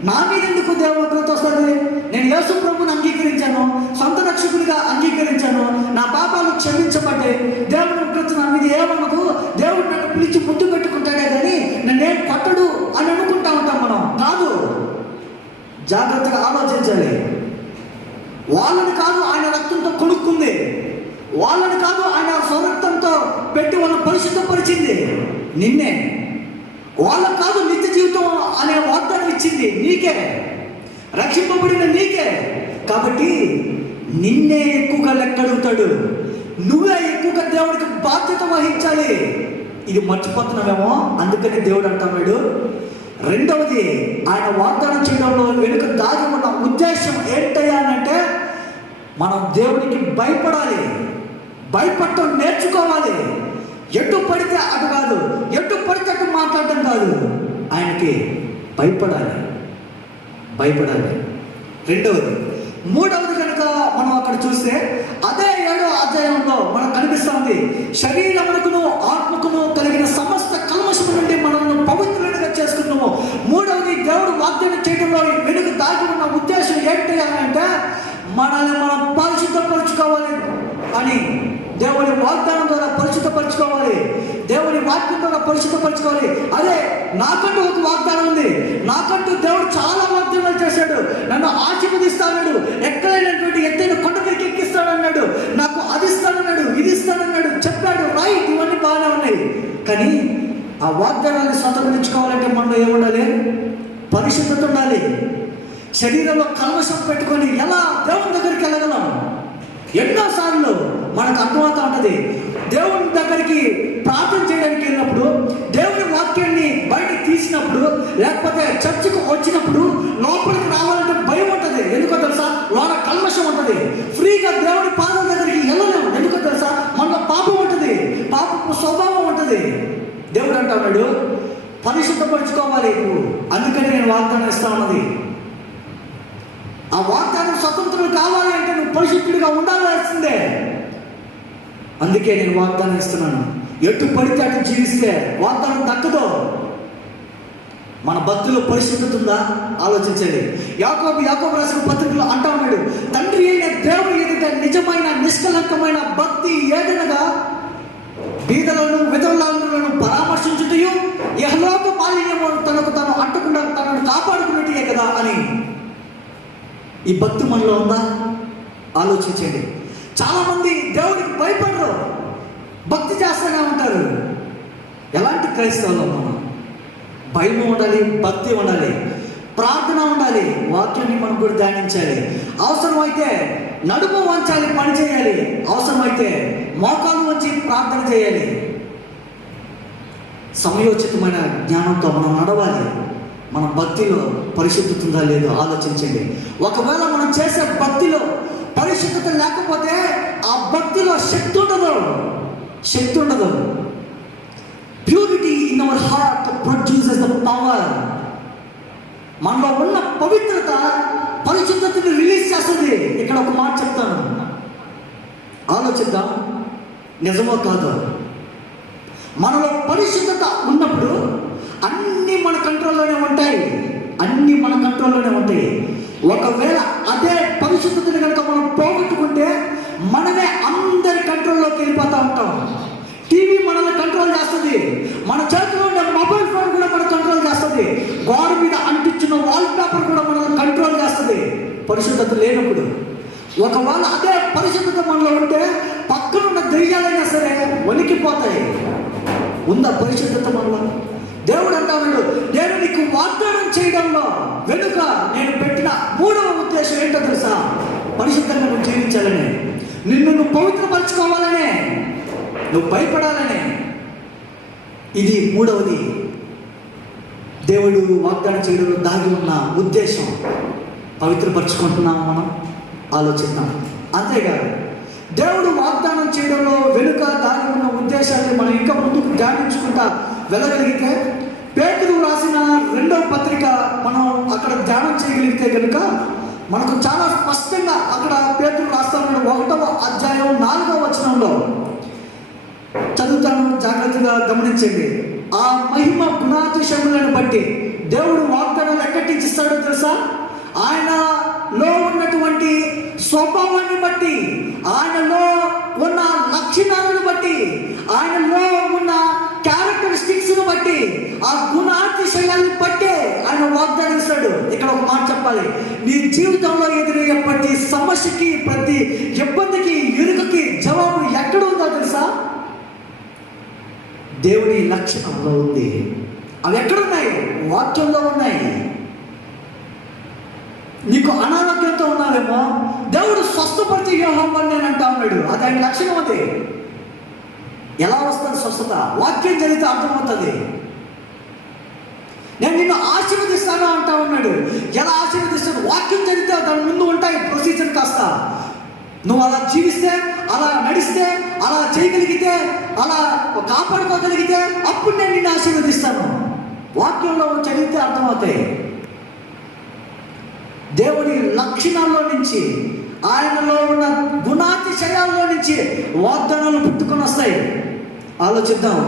నా మీద ఎందుకు దేవుని ఉగ్రత వస్తుంది? నేను యేసు ప్రభువుని అంగీకరించాను, సొంత రక్షకుడిగా అంగీకరించాను, నా పాపాలు క్షమించబడ్డాయి, దేవుని ఉగ్రత నా మీద ఏమనదు, దేవుడు నన్ను పిలిచి ముద్దు పెట్టుకుంటాడే కానీ నన్నేం కొట్టడు అని అనుకుంటా ఉంటాం మనం. కాదు, జాగ్రత్తగా ఆలోచించాలి. వాళ్ళని కాదు ఆయన రక్తంతో కొనుక్కుంది, వాళ్ళని కాదు ఆయన స్వరక్తంతో పెట్టి వాళ్ళని పరిశుద్ధపరిచింది, నిన్నే. వాళ్ళకు కాదు నిత్య జీవితం అనే వాగ్దానం ఇచ్చింది నీకే, రక్షింపబడిన నీకే. కాబట్టి నిన్నే ఎక్కువగా లెక్కడుగుతాడు, నువ్వే ఎక్కువగా దేవుడికి బాధ్యత వహించాలి. ఇది మర్చిపోతున్నామేమో, అందుకని దేవుడు అంటున్నాడు. రెండవది, ఆయన వాగ్దానం చేయడంలో వెనుక దాగి ఉన్న ఉద్దేశం ఏంటయ్యానంటే మనం దేవుడికి భయపడాలి, భయపడటం నేర్చుకోవాలి. ఎటు పడితే అటు కాదు, ఎటు పడితే అటు మాట్లాడటం కాదు, ఆయనకి భయపడాలి, భయపడాలి. రెండవది. మూడవది కనుక మనం అక్కడ చూస్తే అదే 7వ అధ్యాయంలో మనకు కనిపిస్తుంది, శరీరమునకును ఆత్మకును కలిగిన సమస్త కల్మషము నుండి మనల్ని పవిత్రులుగా చేసుకున్నాము. మూడవది, దేవుడు వాగ్దానం చేయడంలో వెనుక దాగి ఉన్న ఉద్దేశం ఏంటి అంటే మనల్ని మనం పరిశుద్ధపరచుకోవాలి అని, దేవుని వాగ్దానం ద్వారా పరిశుద్ధపరచుకోవాలి, దేవుని వాక్యం ద్వారా పరిశుద్ధపరచుకోవాలి. అదే నాకంటూ ఒక వాగ్దానం ఉంది. నాకంటూ దేవుడు చాలా వాగ్దానాలు చేశాడు. నన్ను ఆశీర్వదిస్తాడు, ఎక్కడైనటువంటి ఎత్తైన కొండ మీదకి ఎక్కిస్తాడన్నాడు, నాకు అది ఇస్తాడన్నాడు, ఇది ఇస్తాడన్నాడు, చెప్పాడు. రైట్, ఇవన్నీ బాగానే ఉన్నాయి. కానీ ఆ వాగ్దానాన్ని స్వతంత్రించుకోవాలంటే మనలో ఏముండాలి? పరిశుద్ధత ఉండాలి. శరీరంలో కల్మషం పెట్టుకొని ఎలా దేవుని దగ్గరికి వెళ్ళగలం? ఎన్నోసార్లు మనకు అర్థమవుతూ ఉంటుంది. దేవుని దగ్గరికి ప్రార్థన చేయడానికి వెళ్ళినప్పుడు, దేవుని వాక్యాన్ని బయటకు తీసినప్పుడు, లేకపోతే చర్చకు వచ్చినప్పుడు లోపలికి రావాలంటే భయం ఉంటుంది. ఎందుకో తెలుసా? లోన కల్మషం ఉంటుంది. ఫ్రీగా దేవుని పాదం దగ్గరికి వెళ్ళలేము. ఎందుకో తెలుసా? మనలో పాపం ఉంటుంది, పాపపు స్వభావం ఉంటుంది. దేవుడు అంటున్నాడు, పరిశుద్ధపరచుకోవాలి నువ్వు. అందుకని నేను వాగ్దానం ఇస్తా ఉన్నది. ఆ వాగ్దానం స్వతంత్రులు కావాలి అంటే నువ్వు పరిశుద్ధుడిగా ఉండాల్సిందే. అందుకే నేను వాగ్దానం ఇస్తున్నాను. ఎటు పడితే అటు జీవిస్తే వాగ్దానం దక్కదు. మన భక్తిలో పరిశుద్ధత ఉందా ఆలోచించండి. యాకోబు రాసిన పత్రికలో అంటా ఉన్నాడు, తండ్రి అయిన దేవుని ఎదుట నిజమైన నిష్కలంకమైన భక్తి ఏదనగా బీదలను విధవలను పరామర్శించుటయు యెహోవాకు మాలిన్యము తనకు తాను అంటకుండా తనను కాపాడుకున్నట్టే కదా అని. ఈ భక్తి మనలో ఉందా ఆలోచించండి. చాలామంది దేవుడికి భయపడరు, భక్తి చేస్తూనే ఉంటారు. ఎలాంటి క్రైస్తవులు మనం? భయం ఉండాలి, భక్తి ఉండాలి, ప్రార్థన ఉండాలి, వాక్యాన్ని మనం కూడా ధ్యానించాలి. అవసరమైతే నడుము వంచాలి, పని చేయాలి. అవసరమైతే మోకాలు వంచి ప్రార్థన చేయాలి. సమయోచితమైన జ్ఞానంతో మనం నడవాలి. మన భక్తిలో పరిశుద్ధత ఉందా లేదో ఆలోచించండి. ఒకవేళ మనం చేసే భక్తిలో పరిశుద్ధత లేకపోతే ఆ భక్తిలో శక్తి ఉండదు. Purity in our heart produces the power. మనలో ఉన్న పవిత్రత పరిశుద్ధతని రిలీజ్ చేస్తుంది. ఇక్కడ ఒక మాట చెప్తాను, ఆలోచిద్దాం. నిజమో కాదో? మనలో పరిశుద్ధత ఉన్నప్పుడు అన్నీ మన కంట్రోల్లోనే ఉంటాయి. ఒకవేళ అదే పరిశుద్ధతని కనుక మనం పోగొట్టుకుంటే మనమే అందరి కంట్రోల్లోకి వెళ్ళిపోతూ ఉంటాం. టీవీ మనల్ని కంట్రోల్ చేస్తుంది, మన చేతిలో ఉండే మొబైల్ ఫోన్ కూడా మనం కంట్రోల్ చేస్తుంది, గోడ మీద అంటించిన వాల్ పేపర్ కూడా మనల్ని కంట్రోల్ చేస్తుంది. పరిశుద్ధత లేనప్పుడు ఒకవేళ అదే పరిశుద్ధత మనలో ఉంటే పక్కనున్న దెయ్యాలైనా సరే వణికిపోతాయి. ఉందా పరిశుద్ధత మనలో? దేవుడు అంటాడు, నేను నీకు వాగ్దానం చేయడంలో వెనుక నేను పెట్టిన 3వ ఉద్దేశం ఏంటో తెలుసా? పరిశుద్ధంగా నువ్వు జీవించాలనే, నిన్ను నువ్వు పవిత్రపరచుకోవాలనే, నువ్వు భయపడాలనే. ఇది 3వది. దేవుడు వాగ్దానం చేయడంలో దాగి ఉన్న ఉద్దేశం. పవిత్రపరచుకుంటున్నాము మనం? ఆలోచిద్దాం. అంతేకాదు, దేవుడు వాగ్దానం చేయడంలో వెనుక దాగి ఉన్న ఉద్దేశాన్ని మనం ఇంకా ముందుకు ధ్యానించుకుంటా వెళ్ళగలిగితే, పేతురు రాసిన 2వ పత్రిక మనం అక్కడ ధ్యానం చేయగలిగితే కనుక మనకు చాలా స్పష్టంగా అక్కడ పేతురు రాస్తాను. 1వ అధ్యాయం 4వ వచనంలో చదువుతాను, జాగ్రత్తగా గమనించండి. ఆ మహిమ గుణాతిశయములను బట్టి దేవుడు వాగ్దానాలు ఎక్కడి నుంచి ఇస్తాడో తెలుసా? ఆయనలో ఉన్నటువంటి స్వభావాన్ని బట్టి, ఆయనలో ఉన్న లక్షణాలను బట్టి, ఆయనలో ఉన్న క్యారెక్టరిస్టిక్స్ను బట్టి, ఆ గుణాతిశయాన్ని బట్టే ఆయన వాగ్దానం ఇస్తాడు. ఇక్కడ ఒక మాట చెప్పాలి, నీ జీవితంలో ఎదురయ్యే ప్రతి సమస్యకి, ప్రతి ఇబ్బందికి, ఇరుకుకి జవాబు ఎక్కడ ఉందో తెలుసా? దేవుని లక్షణంలో ఉంది. అవి ఎక్కడున్నాయి? వాక్యంలో ఉన్నాయి. నీకు అనారోగ్యంతో ఉన్నావేమో, దేవుడు స్వస్థపరిచి యోహాను నేను అంటా ఉన్నాడు. అది ఆయన లక్షణం. అది ఎలా వస్తుంది స్వస్థత? వాక్యం చదివితే అర్థమవుతుంది. నేను నిన్ను ఆశీర్వదిస్తాను అంటా ఉన్నాడు. ఎలా ఆశీర్వదిస్తాను? వాక్యం చదివితే దాని ముందు ఉంటాయి ప్రొసీజర్. కాస్త నువ్వు అలా జీవిస్తే, అలా నడిస్తే, అలా చేయగలిగితే, అలా కాపాడుకోగలిగితే అప్పుడు నేను నిన్ను ఆశీర్వదిస్తాను. వాక్యంలో చదివితే అర్థమవుతాయి. దేవుని లక్షణాల్లో నుంచి, ఆయనలో ఉన్న గుణాతిశయాల్లో నుంచి వాగ్దానాలు పుట్టుకొని వస్తాయి. ఆలోచిద్దాం.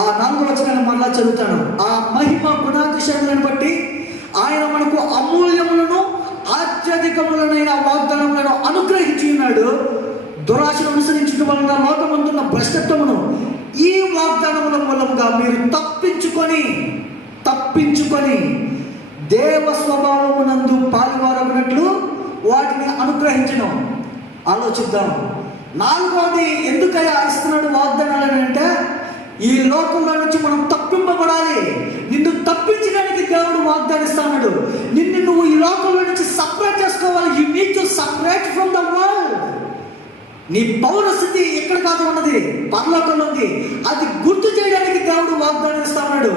ఆ 4వ వచనాన్ని మళ్ళా చదువుతాను. ఆ మహిమ గుణాతిశయములను బట్టి ఆయన మనకు అమూల్యములను అత్యధికములైన వాగ్దానములను అనుగ్రహించి ఉన్నాడు. దురాశను అనుసరించడం వలన లోకమందున్న భ్రష్టత్వమును ఈ వాగ్దానముల మూలముగా మీరు తప్పించుకొని దేవ స్వభావమునందు పాలువారగినట్లు వాటిని అనుగ్రహించను. ఆలోచిద్దాం. 4వది ఎందుకయ్యా ఇస్తున్నాడు వాగ్దానాలు అంటే, ఈ లోకంలో నుంచి మనం తప్పింపబడాలి. నిన్ను తప్పించడానికి దేవుడు వాగ్దానిస్తున్నాడు. నిన్ను నువ్వు ఈ లోకంలో నుంచి సపరేట్ చేసుకోవాలి. You need to separate from the world. నీ పౌరస్థితి ఎక్కడ కాదు ఉన్నది, పరలోకంలో ఉంది. అది గుర్తు చేయడానికి దేవుడు వాగ్దానం ఇస్తున్నాడు.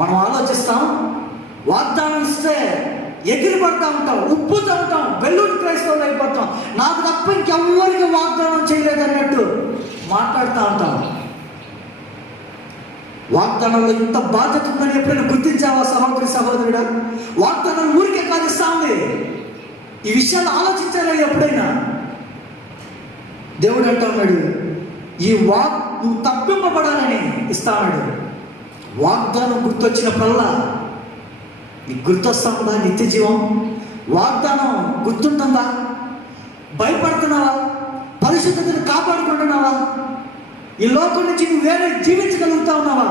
మనం ఆలోచిస్తాం, వాగ్దానం ఇస్తే ఎగిరి పడతా ఉంటాం, ఉప్పుతూ ఉంటాం, బెల్లూరు క్రైస్తవులు అయిపోతాం. నాకు తప్ప ఇంకెవ్వరికి వాగ్దానం చేయలేదు అన్నట్టు మాట్లాడుతూ ఉంటాం. వాగ్దానంలో ఇంత బాధ్యత ఉందని ఎప్పుడైనా గుర్తించావా సహోదరుడా? వాగ్దానం ఊరికే కాదు ఇస్తా ఉంది. ఈ విషయాలు ఆలోచించారా ఎప్పుడైనా? దేవుడు అంటా ఉన్నాడు, నువ్వు తప్పింపబడాలని ఇస్తా ఉన్నాడు. వాగ్దానం గుర్తొచ్చినప్పుడల్లా నీకు గుర్తొస్తా ఉందా నిత్య జీవం? వాగ్దానం గుర్తుంటుందా? భయపడుతున్నావా? పరిశుద్ధతను కాపాడుకుంటున్నావా? ఈ లోకం నుంచి నువ్వు వేరే జీవించగలుగుతా ఉన్నావా?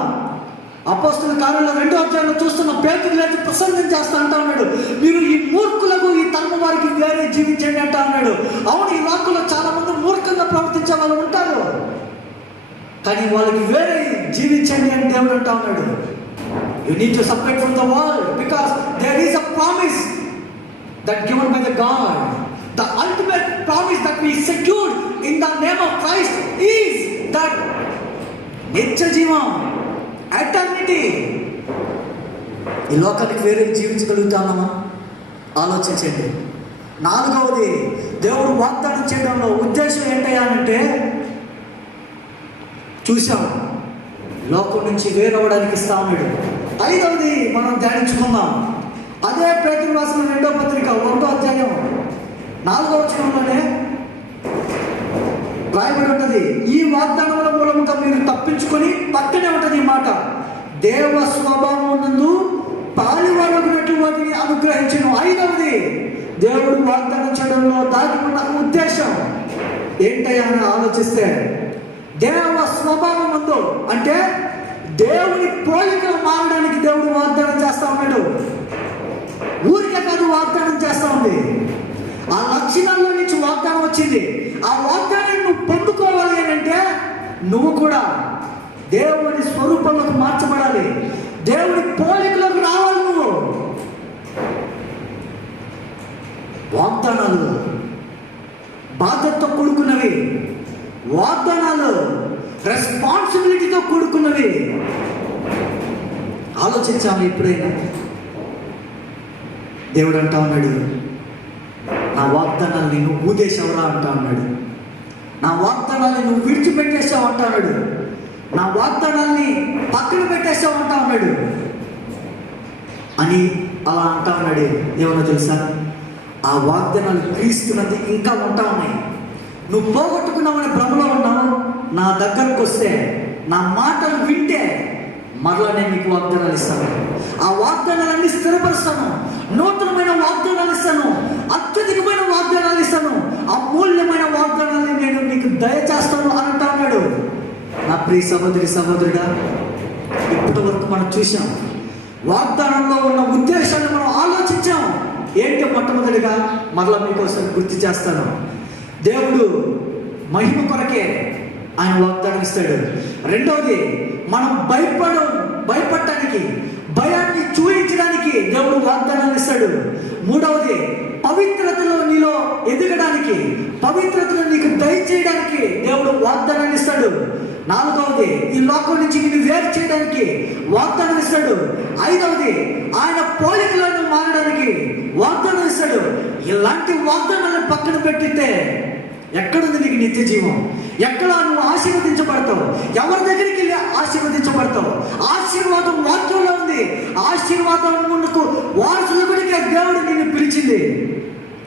అపోస్తలుల కార్యాల్లో 2వ అధ్యాయంలో చూస్తున్న పేతురు లేచి ప్రసంగం చేస్తా అంటా ఉన్నాడు, మీరు ఈ మూర్ఖులకు, ఈ తరము వారికి వేరే జీవించండి అంటా ఉన్నాడు. అవును, ఈ లోకంలో చాలా మంది మూర్ఖంగా ప్రవర్తించే వాళ్ళు ఉంటారు, కానీ వాళ్ళకి వేరే జీవించండి అని దేవుడు అంటా ఉన్నాడు. You need to separate from the world because there is a promise that given by the God. The ultimate promise that we secured in the name of Christ is that నిత్య జీవం, ఎటర్నిటీ. ఈ లోకానికి వేరే జీవించగలుగుతామా? ఆలోచించండి. 4వది దేవుడు వాగ్దానం చేయడంలో ఉద్దేశం ఏంటయ్యా అంటే, చూసాం, లోకం నుంచి వేరవడానికి ఇస్తా ఉన్నాడు. 5వది మనం ధ్యానించుకుందాం. అదే పేతురు రాసిన 2వ పత్రిక 1వ అధ్యాయం 4వ వచనంలోనే రాయబడి ఉన్నది, ఈ వాగ్దానముల మూలముగా మీరు తప్పించుకొని, పక్కనే ఉంటుంది ఈ మాట, దేవ స్వభావమునందు పాలువారగినట్లు వాటిని అనుగ్రహించను. 5వది దేవుడు వాగ్దానం చేయడంలో దాగి ఉన్న ఉద్దేశం ఏంటయ్యా అని ఆలోచిస్తే, దేవ స్వభావముందు అంటే దేవుని పోలికలు మారడానికి దేవుడు వాగ్దానం చేస్తా ఉన్నాడు. ఊరికే కాదు వాగ్దానం చేస్తా ఉంది. ఆ లక్షణాల్లో నుంచి వాగ్దానం వచ్చింది. ఆ వాగ్దానాన్ని నువ్వు పొందుకోవాలి అని అంటే నువ్వు కూడా దేవుని స్వరూపంలోకి మార్చబడాలి, దేవుని పోలికలోకి రావాలి. నువ్వు వాగ్దానాలు బాధ్యతతో కూడుకున్నవి, వాగ్దానాలు రెస్పాన్సిబిలిటీతో కూడుకున్నవి. ఆలోచించాము ఎప్పుడైనా? దేవుడు అంటా ఉన్నాడు, నా వాగ్దానాన్ని నువ్వు ఊదేశావురా అంటా ఉన్నాడు. నా వాగ్దానాన్ని నువ్వు విడిచిపెట్టేసావు అంటా ఉన్నాడు. నా వాగ్దానాన్ని పక్కన పెట్టేసావు అంటా ఉన్నాడు అని అలా అంటా ఉన్నాడు. ఏమన్నా తెలుసా? ఆ వాగ్దానాలు క్రీస్తున్నది ఇంకా ఉంటా ఉన్నాయి. నువ్వు పోగొట్టుకున్నావని భ్రమలో ఉన్నావు. నా దగ్గరకు వస్తే, నా మాటలు వింటే మరలా నేను నీకు వాగ్దానాలు ఇస్తాను. ఆ వాగ్దానాలన్నీ స్థిరపరుస్తాను. నూతనమైన వాగ్దానాలు ఇస్తాను, అత్యధికమైన వాగ్దానాలు ఇస్తాను, అమూల్యమైన వాగ్దానాన్ని నేను నీకు దయచేస్తాను అని అంటా ఉన్నాడు. నా ప్రియ సహోదరుడా, ఇప్పటి వరకు మనం చూసాం, వాగ్దానంలో ఉన్న ఉద్దేశాన్ని మనం ఆలోచించాం. ఏంటి? మొట్టమొదటిగా మరలా మీకోసం గుర్తు చేస్తాను, దేవుడు మహిమ కొరకే ఆయన వాగ్దానం ఇస్తాడు. 2వది, మనం భయపడటానికి, భయాన్ని చూపించడానికి దేవుడు వాగ్దానాలు ఇస్తాడు. 3వది, పవిత్రతలో నీలో ఎదగడానికి, పవిత్రతలో నీకు దయచేయడానికి దేవుడు వాగ్దానాన్ని ఇస్తాడు. 4వది, ఈ లోకం నుంచి నిన్ను వేరు చేయడానికి వాగ్దానం ఇస్తాడు. 5వది, ఆయన పోలికలను మారడానికి వాగ్దానం ఇస్తాడు. ఇలాంటి వాగ్దానాలను పక్కన పెట్టితే ఎక్కడుంది నీకు నిత్య జీవం? ఎక్కడ నువ్వు ఆశీర్వదించబడతావు? ఎవరి దగ్గరికి వెళ్ళి ఆశీర్వదించబడతావు? ఆశీర్వాదం వాక్యంలో ఉంది. ఆశీర్వాదం ముందుకు వారసులకుడికే దేవుడు నిన్ను పిలిచింది.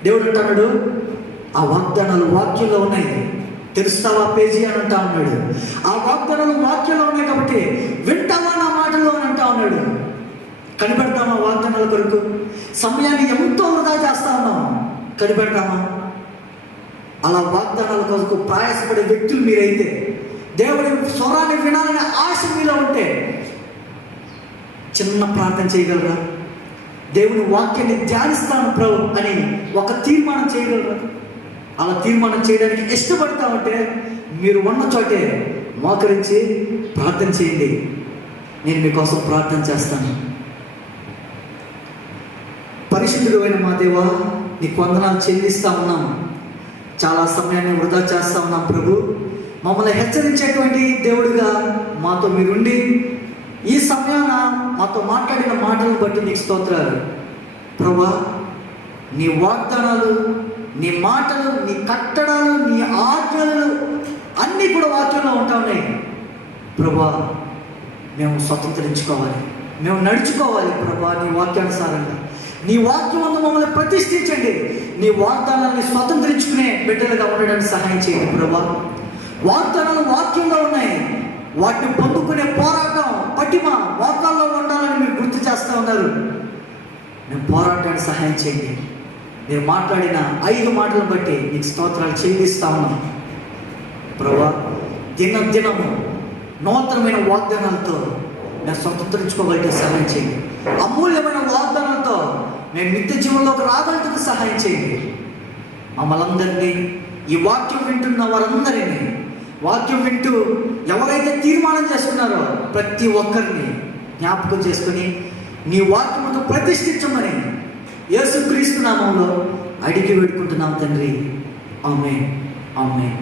దేవుడు అంటున్నాడు, ఆ వాగ్దానాలు వాక్యంలో ఉన్నాయి, తెలుస్తావా పేజీ అని అంటా ఉన్నాడు. ఆ వాగ్దానాలు వాక్యంలో ఉన్నాయి కాబట్టి వింటావా నా మాటలు అని అంటా ఉన్నాడు. కనిపెడతామా వాగ్దానాలు వాగ్దానాల కొరకు సమయాన్ని ఎంతో వృధా చేస్తా ఉన్నాం. కనిపెడతామా? అలా వాగ్దానాల కొరకు ప్రయాసపడే వ్యక్తులు మీరైతే, దేవుడి స్వరాన్ని వినాలనే ఆశ మీలో ఉంటే చిన్న ప్రార్థన చేయగలరా? దేవుని వాక్యాన్ని ధ్యానిస్తాను ప్రభు అని ఒక తీర్మానం చేయగలరా? అలా తీర్మానం చేయడానికి ఇష్టపడతా ఉంటే మీరు ఉన్న చోటే మోకరించి ప్రార్థన చేయండి. నేను మీకోసం ప్రార్థన చేస్తాను. పరిశుద్ధుడు అయిన మా దేవా, నీకు వందనాలు చెల్లిస్తా ఉన్నాం. చాలా సమయాన్ని వృధా చేస్తా ఉన్నాం ప్రభు. మమ్మల్ని హెచ్చరించేటువంటి దేవుడిగా మాతో మీరుండి ఈ సమయాన మాతో మాట్లాడిన మాటలను బట్టి నీకు స్తోత్రాలు ప్రభా. నీ వాగ్దానాలు, నీ మాటలు, నీ కట్టడాలు, నీ ఆజ్ఞలు అన్నీ కూడా వాక్యంలో ఉంటా ఉన్నాయి ప్రభా. మేము స్వతంత్రించుకోవాలి, మేము నడుచుకోవాలి ప్రభా నీ వాక్యానుసారంగా. నీ వాక్యం అందు మమ్మల్ని ప్రతిష్ఠించండి. నీ వాగ్దానాన్ని స్వతంత్రించుకునే బిడ్డలుగా ఉండడానికి సహాయం చేయండి ప్రభా. వాగ్దానాలు వాక్యంలో ఉన్నాయి, వాటిని పొందుకునే పోరాటం పటిమ వాక్యాల్లో ఉండాలని మీరు గుర్తు చేస్తూ ఉన్నారు. మేము పోరాటానికి సహాయం చేయండి. మీరు మాట్లాడిన 5 మాటలను బట్టి నీకు స్తోత్రాలు చెల్లిస్తా ఉన్నాం ప్రభా. దినము నూతనమైన వాగ్దానాలతో నేను స్వతంత్రించుకోగలిగే సహాయం చేయండి. అమూల్యమైన వాగ్దానాలతో నేను నిత్య జీవనంలోకి రాగలిగిన సహాయం చేయండి. మమ్మల్ని అందరినీ, ఈ వాక్యం వింటున్న వారందరినీ, వాక్యం వింటూ ఎవరైతే తీర్మానం చేసుకున్నారో ప్రతి ఒక్కరిని జ్ఞాపకం చేసుకుని నీ వాక్యముతో ప్రతిష్ఠించమని యేసుక్రీస్తు నామములో అడిగి వేడుకుంటున్నాం తండ్రి. ఆమేన్, ఆమేన్.